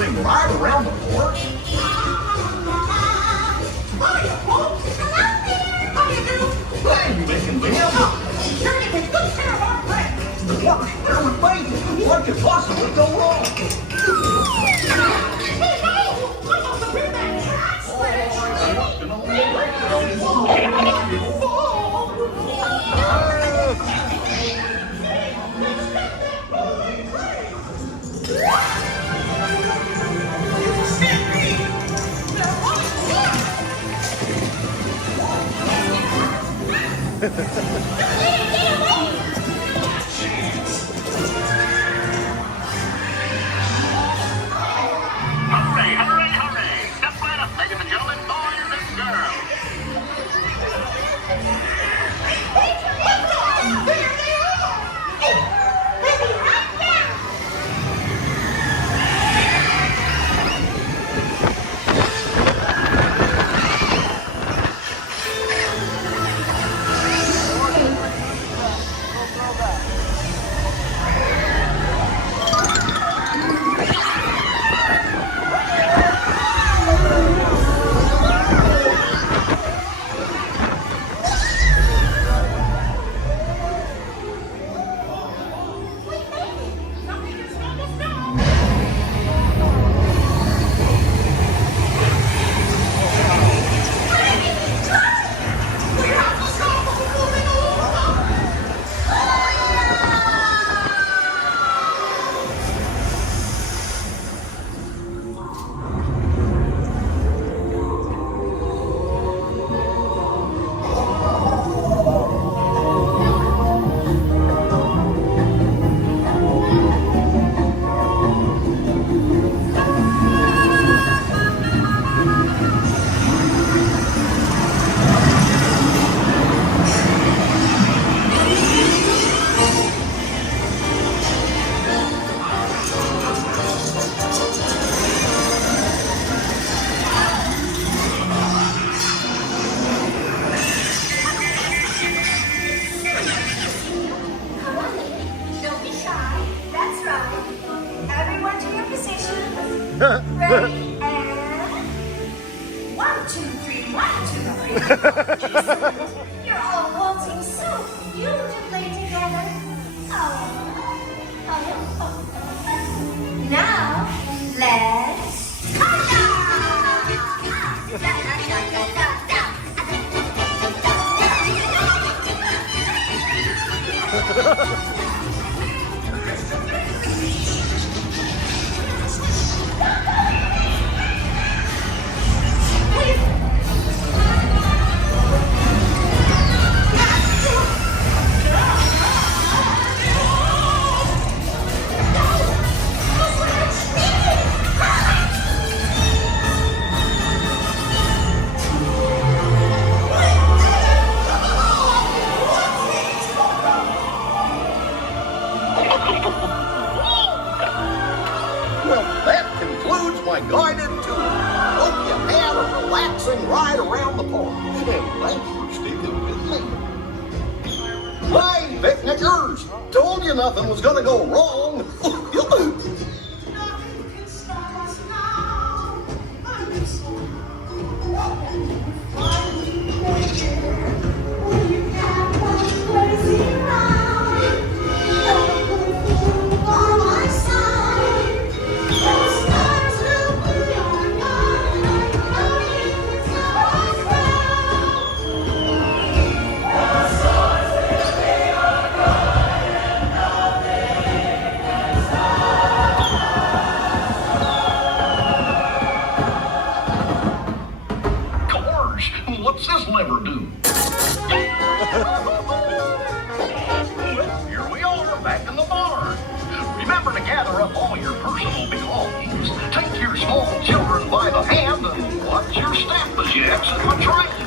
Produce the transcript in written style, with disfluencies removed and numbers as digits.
relaxing right around the park. Hiya, folks. Hello there. How do you do? Hey, Mick and Minnie. You're going to take good care of our friends. The park's there with me. What could possibly go wrong? Hey, no! What about the beer that trash Hooray, hooray, hooray! Step right up, ladies and gentlemen, boys and girls. Don't be shy. That's right. Everyone to your positions. Ready and 1, 2, 3, 1, 2, 3. You're all waltzing so beautifully together. Now, let's Well, that concludes my guided tour. Hope you had a relaxing ride around the park. And thanks for sticking with me. Hey, picnickers! Told you nothing was gonna go wrong. What's this lever do? Well, here we are, back in the barn. Remember to gather up all your personal belongings. Take your small children by the hand and watch your step as you exit the train.